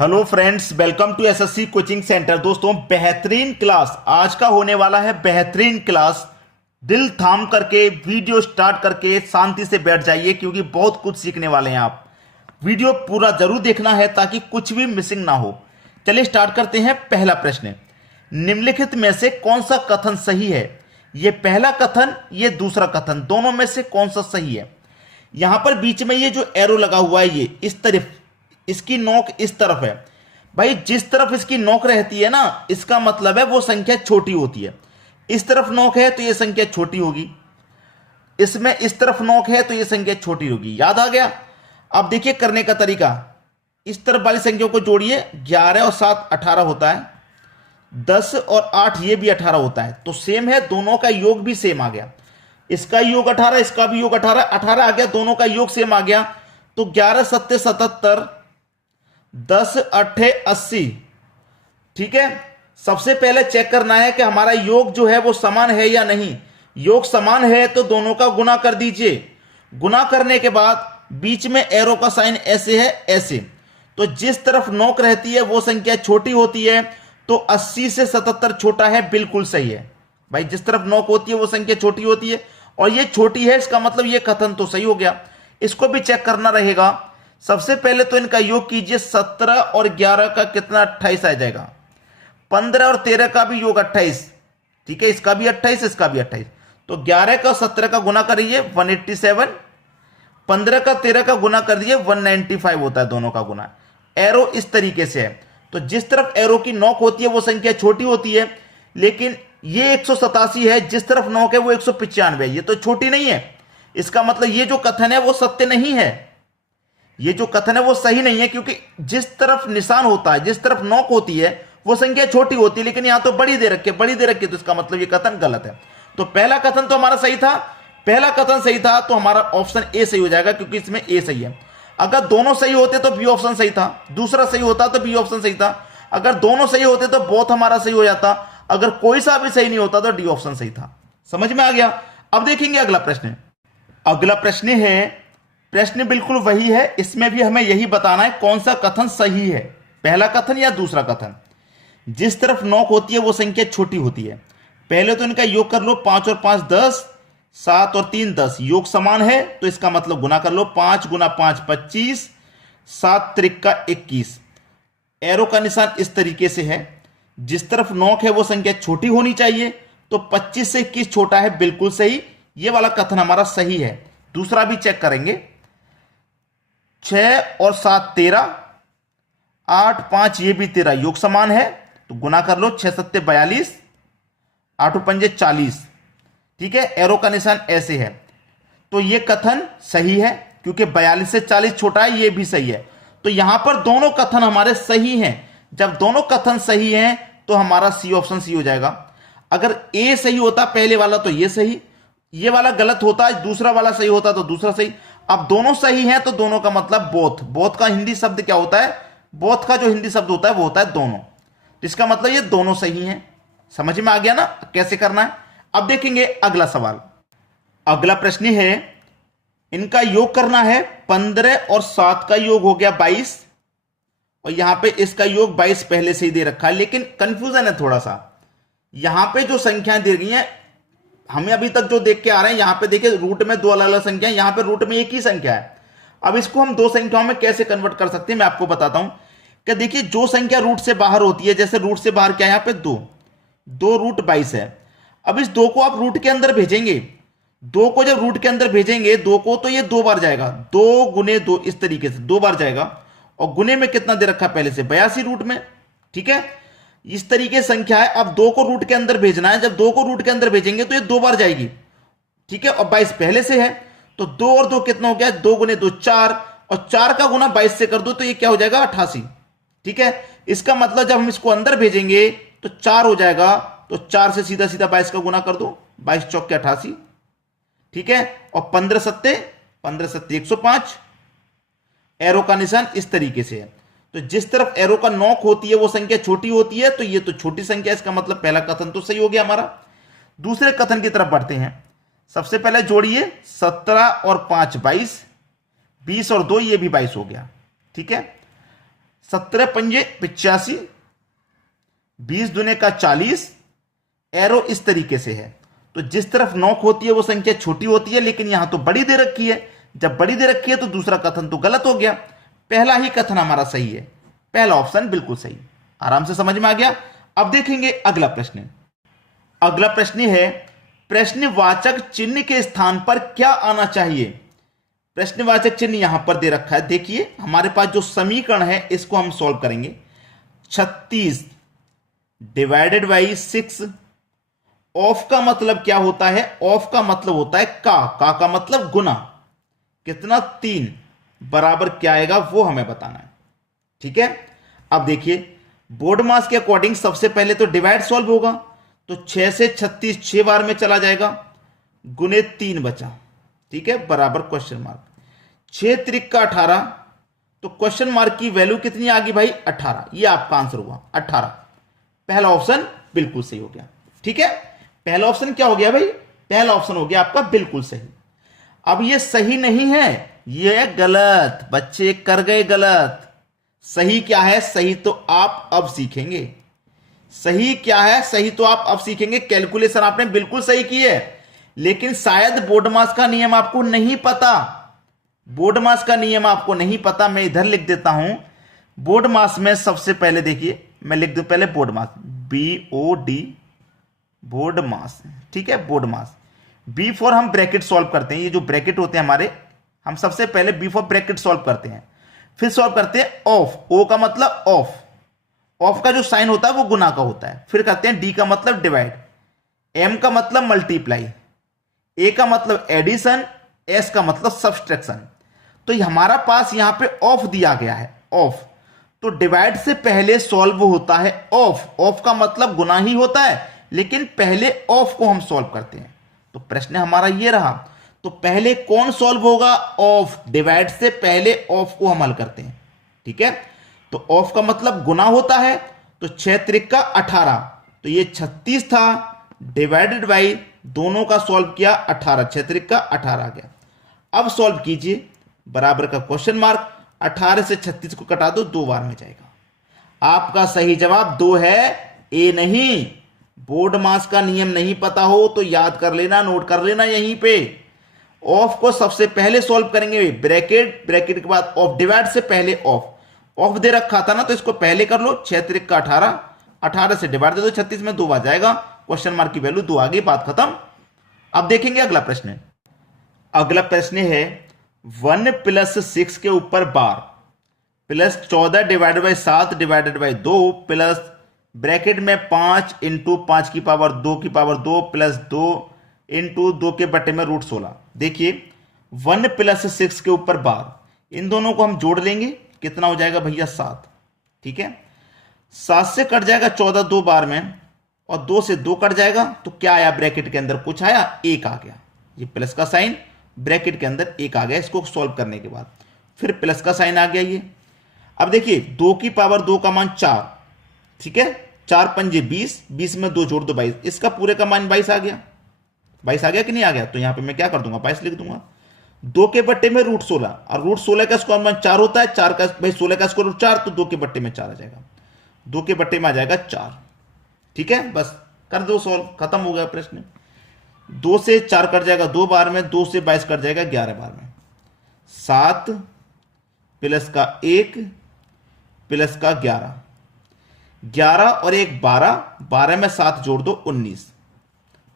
Hello friends, welcome to SSC coaching centre. दोस्तों, बेहतरीन class आज का होने वाला है। बेहतरीन क्लास, दिल थाम करके वीडियो स्टार्ट करके शांति से बैठ जाइए, क्योंकि बहुत कुछ सीखने वाले हैं आप। वीडियो पूरा जरूर देखना है ताकि कुछ भी मिसिंग ना हो। चलिए स्टार्ट करते हैं। पहला प्रश्न, निम्नलिखित में से कौन सा कथन सही है? ये पहला कथन, ये दूसरा कथन, दोनों में से कौन सा सही है? यहां पर बीच में ये जो एरो लगा हुआ है, ये इस तरफ, इसकी नोक इस तरफ है। भाई, जिस तरफ इसकी नोक रहती है ना, इसका मतलब है वो संख्या छोटी होती है। इस तरफ नोक है तो ये संख्या छोटी होगी, इसमें इस तरफ नोक है तो ये संख्या छोटी होगी। याद आ गया? अब देखिए करने का तरीका। इस तरफ वाली संख्याओं को जोड़िए, 11 और 7 18 होता है, 10 और 8 ये भी 18 होता है। तो सेम है, दोनों का योग भी सेम आ गया। इसका योग 18, इसका भी योग 18, 18 आ गया, दोनों का योग सेम आ गया। तो 11 7 77, 10 8 80। ठीक है, सबसे पहले चेक करना है कि हमारा योग जो है वो समान है या नहीं। योग समान है तो दोनों का गुना कर दीजिए। गुना करने के बाद बीच में एरो का साइन ऐसे है, ऐसे। तो जिस तरफ नोक रहती है वो संख्या छोटी होती है, तो 80 से 77 छोटा है, बिल्कुल सही है। भाई, जिस तरफ नोक होती है वो संख्या छोटी होती है, और ये छोटी है, इसका मतलब ये कथन तो सही हो गया। इसको भी चेक करना रहेगा। सबसे पहले तो इनका योग कीजिए, 17 और 11 का कितना, 28 आ जाएगा। 15 और 13 का भी योग 28। ठीक है, इसका भी 28, इसका भी 28। तो 11 का 17 का गुना करिए, 187। 15 का 13 का गुना कर दिए, 195 होता है दोनों का गुना। एरो इस तरीके से है। तो जिस तरफ एरो की नोक होती है वो संख्या छोटी होती है, लेकिन ये 187 है, जिस तरफ नोक है वो 195 है, ये तो छोटी नहीं है। इसका मतलब ये जो कथन है वो सत्य नहीं है, ये जो कथन है वो सही नहीं है, क्योंकि जिस तरफ निशान होता है, जिस तरफ नोक होती है वो संख्या छोटी होती है, लेकिन यहां तो बड़ी दे रखी है, बड़ी दे रखी है, तो इसका मतलब ये कथन गलत है। तो पहला कथन तो हमारा सही था, पहला कथन सही था, तो हमारा ऑप्शन ए सही हो जाएगा, क्योंकि इसमें ए सही है। अगर दोनों सही होते तो बी ऑप्शन सही था, दूसरा सही होता तो बी ऑप्शन सही था। अगर दोनों सही होते तो बोथ हमारा सही हो जाता, अगर कोई सा भी सही नहीं होता तो डी ऑप्शन सही था। समझ में आ गया? अब देखेंगे अगला प्रश्न। अगला प्रश्न है, प्रश्न बिल्कुल वही है, इसमें भी हमें यही बताना है कौन सा कथन सही है, पहला कथन या दूसरा कथन। जिस तरफ नोक होती है वो संख्या छोटी होती है। पहले तो इनका योग कर लो, 5 और 5 10, 7 और 3 10, योग समान है तो इसका मतलब गुना कर लो, 5 गुना 5 25, 7 त्रिका 21। एरो का निशान इस तरीके से है, जिस तरफ नोक है वो संख्या छोटी होनी चाहिए, तो 25 से 21 छोटा है, बिल्कुल सही। ये वाला कथन हमारा सही है। दूसरा भी चेक करेंगे, 6 और 7 13, 8 5 ये भी 13, योग समान है तो गुना कर लो, 6 7 42, 8 पंजे 40। ठीक है, एरो का निशान ऐसे है, तो ये कथन सही है, क्योंकि 42 से 40 छोटा है, ये भी सही है। तो यहां पर दोनों कथन हमारे सही हैं। जब दोनों कथन सही हैं तो हमारा सी ऑप्शन सी हो जाएगा। अगर ए सही होता पहले वाला तो ये सही, ये वाला गलत होता है, दूसरा वाला सही होता तो दूसरा सही। अब दोनों सही हैं तो दोनों का मतलब बोथ। बोथ का हिंदी शब्द क्या होता है? बोथ का जो हिंदी शब्द होता है वो होता है दोनों। इसका मतलब ये दोनों सही हैं। समझ में आ गया ना कैसे करना है? अब देखेंगे अगला सवाल। अगला प्रश्न है, इनका योग करना है, 15 और 7 का योग हो गया 22, और यहां पे इसका योग 22 पहले से ही दे रखा है, लेकिन कंफ्यूजन है थोड़ा सा। यहां पे जो संख्याएं दे रही हैं, हमें अभी तक जो देख के आ रहे हैं, यहां पे देखिए रूट में 2 अलग अलग संख्या है, यहां पे रूट में एक ही संख्या है। अब इसको हम 2 संख्याओं में कैसे कन्वर्ट कर सकते हैं, मैं आपको बताता हूं। कि देखिए, जो संख्या रूट से बाहर होती है, जैसे रूट से बाहर क्या है, यहां पे 2 रूट 22 है। अब इस 2 को आप रूट के अंदर भेजेंगे, 2 को जब रूट के अंदर भेजेंगे 2 को, तो ये 2 बार जाएगा, 2 गुने 2, इस तरीके से 2 बार जाएगा। और गुने में कितना दे रखा है पहले से, 82 रूट में। ठीक है, इस तरीके संख्या है। अब 2 को रूट के अंदर भेजना है, जब 2 को रूट के अंदर भेजेंगे तो ये 2 बार जाएगी। ठीक है, और 22 पहले से है, तो 2 और 2 कितना हो गया, 2 गुने 2 4, और 4 का गुना 22 से कर दो तो ये क्या हो जाएगा, 88। ठीक है, इसका मतलब जब हम इसको अंदर भेजेंगे तो 4 हो जाएगा, तो 4 से सीधा सीधा 22 का गुना कर दो, 22 चौक के 88। ठीक है, और 15 सत्ते 105। एरो का निशान इस तरीके से है, तो जिस तरफ एरो का नोक होती है वो संख्या छोटी होती है, तो ये तो छोटी संख्या, इसका मतलब पहला कथन तो सही हो गया हमारा। दूसरे कथन की तरफ बढ़ते हैं। सबसे पहले जोड़िए, 17 और 5 22, 20 और 2 ये भी 22 हो गया। ठीक है, 17 पंजे 85, 20 दुने का 40। एरो इस तरीके से है, तो जिस तरफ नॉक होती है वो संख्या छोटी होती है, लेकिन यहां तो बड़ी दे रखी है। जब बड़ी दे रखी है तो दूसरा कथन तो गलत हो गया, पहला ही कथन हमारा सही है, पहला ऑप्शन बिल्कुल सही। आराम से समझ में आ गया। अब देखेंगे अगला प्रश्न। अगला प्रश्न है, प्रश्नवाचक चिन्ह के स्थान पर क्या आना चाहिए। प्रश्नवाचक चिन्ह यहां पर दे रखा है, देखिए हमारे पास जो समीकरण है इसको हम सॉल्व करेंगे। 36 डिवाइडेड बाई 6। ऑफ का मतलब क्या होता है, ऑफ का मतलब होता है का मतलब गुना। कितना, 3 बराबर क्या आएगा वो हमें बताना है। ठीक है, अब देखिए बोर्ड मास के अकॉर्डिंग सबसे पहले तो डिवाइड सॉल्व होगा, तो 6 से 36 6 बार में चला जाएगा, गुने 3 बचा। ठीक है, बराबर क्वेश्चन मार्क। 6 त्रिक का 18, तो क्वेश्चन मार्क की वैल्यू कितनी आ गई भाई, 18। ये आपका आंसर हुआ 18। पहला ऑप्शन बिल्कुल सही हो गया। ठीक है, पहला ऑप्शन क्या हो गया भाई, पहला ऑप्शन हो गया आपका बिल्कुल सही। अब ये सही नहीं है, ये गलत, बच्चे कर गए गलत। सही क्या है, सही तो आप अब सीखेंगे। सही क्या है, सही तो आप अब सीखेंगे। कैलकुलेशन आपने बिल्कुल सही की है, लेकिन शायद बोर्ड मास का नियम आपको नहीं पता। बोर्ड मास का नियम आपको नहीं पता। मैं इधर लिख देता हूं, बोर्ड मास में सबसे पहले देखिए, मैं लिख दूं पहले बोर्ड मास, BOD, बोर्ड मास। ठीक है, बोर्ड मास। बी फॉर हम ब्रैकेट सॉल्व करते हैं, ये जो ब्रैकेट होते हैं हमारे, हम सबसे पहले बी फॉर ब्रैकेट सॉल्व करते हैं, फिर सॉल्व करते हैं ऑफ। ओ का मतलब ऑफ, ऑफ का जो साइन होता है वो गुना का होता है। फिर करते हैं डी का मतलब डिवाइड, एम का मतलब मल्टीप्लाई, ए का मतलब एडिशन, एस का मतलब सब्सट्रैक्शन। तो हमारा पास यहां पे ऑफ दिया गया है, ऑफ। तो डिवाइड से पहले सॉल्व होता है ऑफ, ऑफ का मतलब गुना ही होता है, लेकिन पहले ऑफ को हम सॉल्व करते हैं। तो प्रश्न हमारा ये रहा, तो पहले कौन सॉल्व होगा, ऑफ। डिवाइड से पहले ऑफ को हम हल करते हैं। ठीक है, तो ऑफ का मतलब गुना होता है, तो 6 त्रिक का 18, तो ये 36 था, डिवाइडेड बाई दोनों का सॉल्व किया 18, 6 त्रिक का 18 आ गया। अब सॉल्व कीजिए, बराबर का क्वेश्चन मार्क, 18 से 36 को कटा दो, 2 बार में जाएगा। आपका सही जवाब 2 है, ए नहीं। बोर्ड मास का नियम नहीं पता हो तो याद कर लेना, नोट कर लेना यहीं पे। ऑफ को सबसे पहले सॉल्व करेंगे, ब्रैकेट, ब्रैकेट के बाद ऑफ, डिवाइड से पहले ऑफ। ऑफ दे रखा था ना, तो इसको पहले कर लो, 6 त्रिक का 18, 18 से डिवाइड दे दो 36 में, 2 बार जाएगा, क्वेश्चन मार्क की वैल्यू 2 आ गई, बात खत्म। अब देखेंगे अगला प्रश्न। अगला प्रश्न है 1 + 6 के ऊपर bar plus 14 divided by 7 divided by 2 plus bracket में 5 इंटू 5 की पावर 2 की पावर 2 प्लस 2 इंटू 2 के बटे में √16। देखिए 1 + 6 के ऊपर बार, इन दोनों को हम जोड़ लेंगे, कितना हो जाएगा भैया 7। ठीक है, 7 से कट जाएगा 14 2 बार में, और 2 से 2 कट जाएगा, तो क्या आया ब्रैकेट के अंदर, कुछ आया, 1 आ गया। ये प्लस का साइन ब्रैकेट के अंदर 1 आ गया। इसको सॉल्व करने के बाद फिर प्लस का साइन आ गया ये। अब देखिए 2 की पावर 2 का मान 4, ठीक है, 4 पंजे 20, 20 में 2 जोड़ दो 22, इसका पूरे का मान 22 आ गया। 22 आ गया कि नहीं आ गया, तो यहां पे मैं क्या कर दूंगा, 22 लिख दूंगा। 2 के बट्टे में √16, और √16 का स्क्वायर मान 4 होता है, 4 का भाई 16 का स्क्वायर रूट 4, तो 2 के बट्टे में 4 आ जाएगा, 2 के बट्टे में आ जाएगा 4। ठीक है, बस कर दो सॉल्व, खत्म हो गया प्रश्न। 2 से 4 कट जाएगा 2 बार में, 2 से 22 कट जाएगा 11 बार में। 7 प्लस का 1 प्लस का 11, 11 और 1 12, 12 में 7 जोड़ दो 19।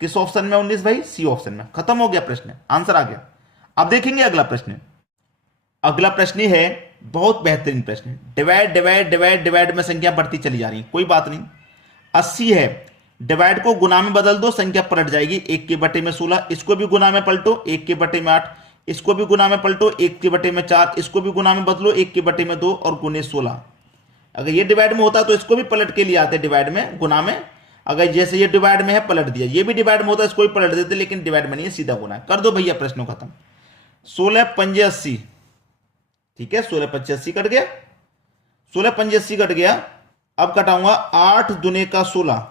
किस ऑप्शन में 19 भाई, सी ऑप्शन में। खत्म हो गया प्रश्न, आंसर आ गया। अब देखेंगे अगला प्रश्न। अगला प्रश्न है बहुत बेहतरीन प्रश्न। डिवाइड डिवाइड डिवाइड डिवाइड में संख्या बढ़ती चली जा रही है, कोई बात नहीं। 80 है, डिवाइड को गुना में बदल दो, संख्या पलट जाएगी। 1 के बटे में 16, इसको भी गुना में पलटो, 1 के बटे में 8, इसको भी गुना में पलटो, 1 के बटे में 4, इसको भी गुना में बदलो, 1 के बटे में 2 और गुने 16। अगर ये डिवाइड में होता तो इसको भी पलट के लिए आते डिवाइड में, गुना में। अगर जैसे ये डिवाइड में है पलट दिया, ये भी डिवाइड में होता इसको भी पलट देते, लेकिन डिवाइड में नहीं है, सीधा गुना है। कर दो भैया, प्रश्न खत्म। 16 पंजे 80, ठीक है, 16 पंजे 80 कट गया, 16 पंजे 80 कट गया। अब कटाऊंगा 8 दूने का 16,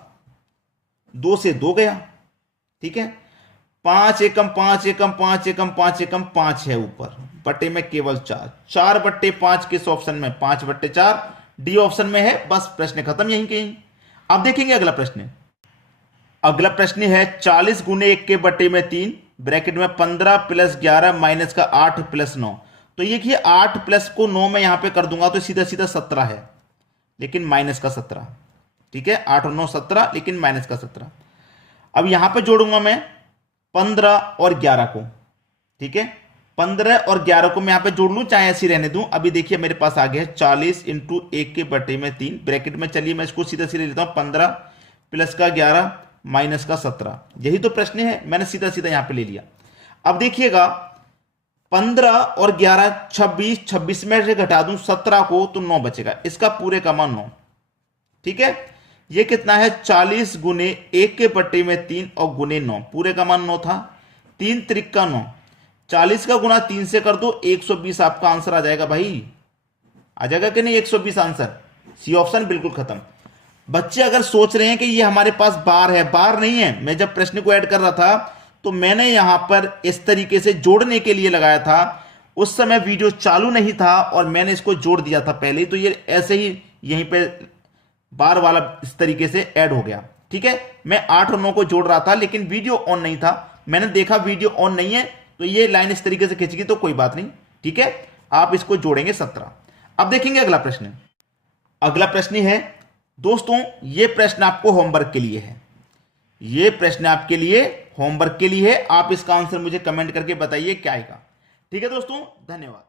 2 से 2 गया, ठीक है। 5 एकम 5 एकम 5 एकम 5 एकम 5 है ऊपर, बटे में केवल 4, 4 बट्टे 5 किस ऑप्शन में, 5 बट्टे 4, डी ऑप्शन में है। बस प्रश्न खत्म यहीं कहीं। अब देखेंगे अगला प्रश्न। अगला प्रश्न है 40 गुने 1 के बटे में 3 ब्रैकेट में 15 प्लस 11 माइनस का 8 प्लस 9। तो ये कि 8 प्लस को 9 में यहां पे कर दूंगा तो सीधा सीधा 17 है, लेकिन माइनस का 17। ठीक है, 8 और 9 17, लेकिन माइनस का 17। अब यहां पे जोड़ूंगा मैं 15 और 11 को। ठीक है, 15 और 11 को मैं यहां पे जोड़ लूं, चाहे ऐसी रहने दूं। अभी देखिए मेरे पास आ गया है 40 इंटू 1 के बटे में 3 ब्रैकेट में। चलिए मैं इसको सीधा सीधा लेता हूं, 15 प्लस का 11 माइनस का 17। यही तो प्रश्न है, मैंने सीधा सीधा यहां पे ले लिया। अब देखिएगा 15 और 11 26, 26 में से घटा दूं 17 को तो 9 बचेगा, इसका पूरे का मान 9। ठीक है, ये कितना है 40 गुने 1 के बटे में 3 और गुने 9, पूरे का मान 9 था। 3 त्रिक 9, 40 का गुना 3 से कर दो 120 आपका आंसर आ जाएगा भाई। आ जाएगा कि नहीं 120 आंसर? सी ऑप्शन बिल्कुल खत्म। बच्चे अगर सोच रहे हैं कि ये हमारे पास बार है, बार नहीं है। मैं जब प्रश्न को ऐड कर रहा था तो मैंने यहां पर इस तरीके से जोड़ने के लिए लगाया था। उस समय वीडियो चालू नहीं था और मैंने इसको जोड़ दिया था पहले ही, तो ये ऐसे ही यहीं पे बार वाला इस तरीके से ऐड हो गया। ठीक है, मैं 8 और 9 को जोड़ रहा था लेकिन वीडियो ऑन नहीं था। मैंने देखा वीडियो ऑन नहीं है तो ये लाइन इस तरीके से खिंच गई, तो कोई बात नहीं। ठीक है, आप इसको जोड़ेंगे 17। अब देखेंगे अगला प्रश्न। अगला प्रश्न है दोस्तों, ये प्रश्न आपको होमवर्क के लिए है। ये प्रश्न आपके लिए होमवर्क के लिए है। आप इसका आंसर मुझे कमेंट करके बताइए क्या आएगा। ठीक है दोस्तों, धन्यवाद।